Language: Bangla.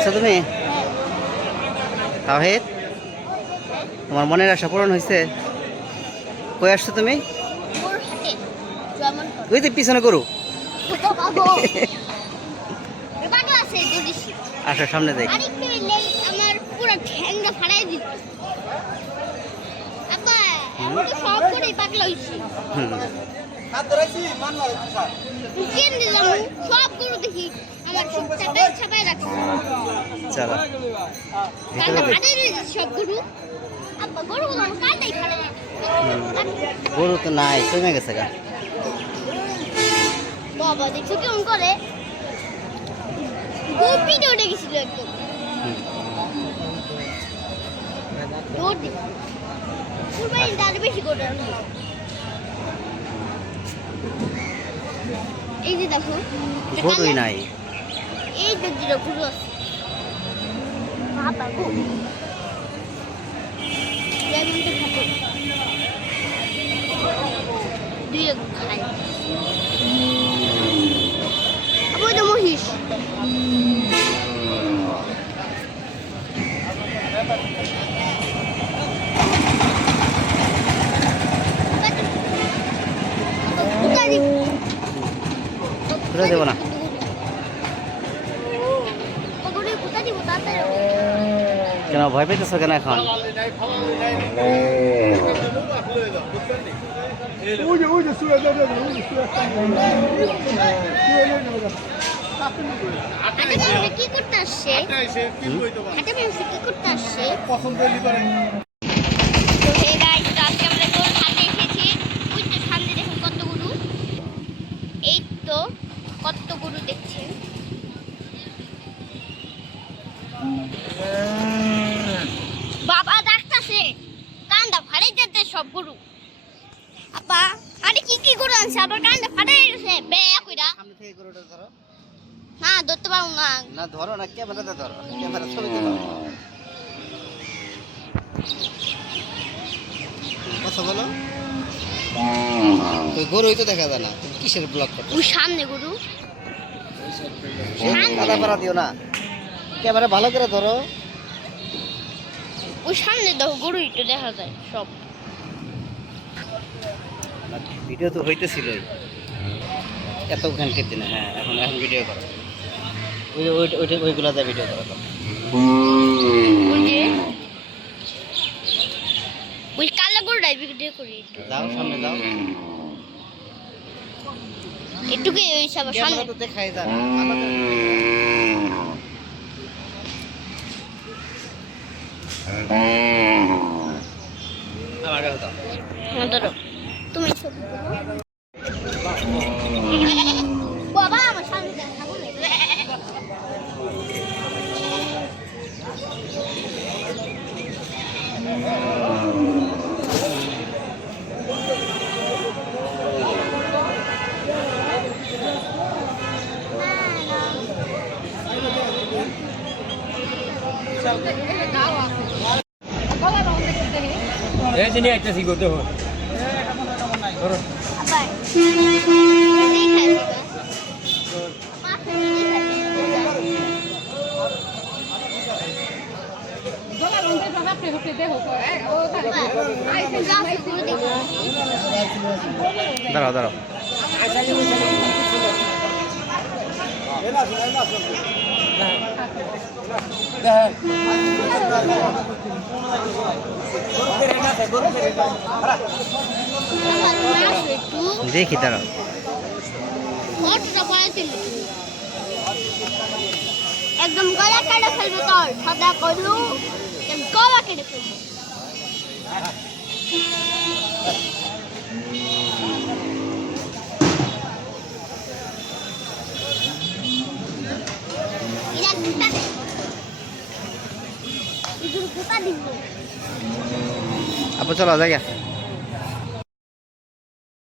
দেখছো তুমি? তাওহীদ, তোমার মনের আশা পূরণ হয়েছে? কই আসছো তুমি? ওই যে পিছনে করু। আসো সামনে যাই। আমার পুরো ঠ্যাংটা ফাড়াই দিত। আপা আমি তো সব করে পাগলা হইছি। হাত ধরাইছি মান মারছি স্যার। কেন দিলাম সব গরু দেখি আমার সুপটা ছাপাই রাখছি। চলো কাটা ফাড়াই দিছি সব গরু। আপা গরুগুলো আমার কাটাই ফাড়াই। গরু তো নাই, কমে গেছে গা। বাবা দেখছো কেমন করে? গোপিটা উঠে গেছিল একদম। দৌড় দি কুরবানি তার বেশি করে এই যে দেখো গরুই নাই। এই যে দুটো গরু আছে বাবা গো ইয়ামিনটা খাতো দুই এক খাই আবার তো মহিষ ঘুরে দেবো না। কেন ভয় পেতেছো কেন এখন? কি করতে আসছে? এই তো কত গরু দেখছেন বাবা ডাকতেছে কান্দা ফাড়াই যেতে সব গরু আপা আরে কি কি গরু আনছে আবার কান্দা ফাড়াই গেছে বে কইরা সামনে থেকে গরুটা ধরো। না ধরতে পারবো না না ধরো না, ক্যামেরাতে ধরো, ক্যামেরা ছবিতে ধরো। কথা বলো। ওই গরুই তো দেখা যায় না, তুমি কিসের ব্লগ করছো? ওই সামনে গরু কাদা পাড়া দিও না, ক্যামেরা ভালো করে ধরো। ওই সামনে দেখো গরু একটু দেখা যায় সব ভিডিও তো হইতেছিলই এতক্ষণ কেটে না। হ্যাঁ এখন এখন ভিডিও করো, ওইগুলাতে ভিডিও করো। ওই যে ওই কালো গরুটাই ভিডিও করি যাও সামনে যাও। একটুকে ওই সব সামনে ক্যামেরা তো দেখাই যায় না। আমার কাছে দাও। হ্যাঁ ধরো তুমি ছবি বাবা আমার সামনে দেখাবো এই যে নিয়ে আইতেছি গো দেখো ধরো আবার দাঁড়াও দাঁড়াও। দেখি দাঁড়াও। একদম গলা কেটে ফেলবে তোর সাদা করলু গলা কেটে ফেলবে আপু চলো জায়গা।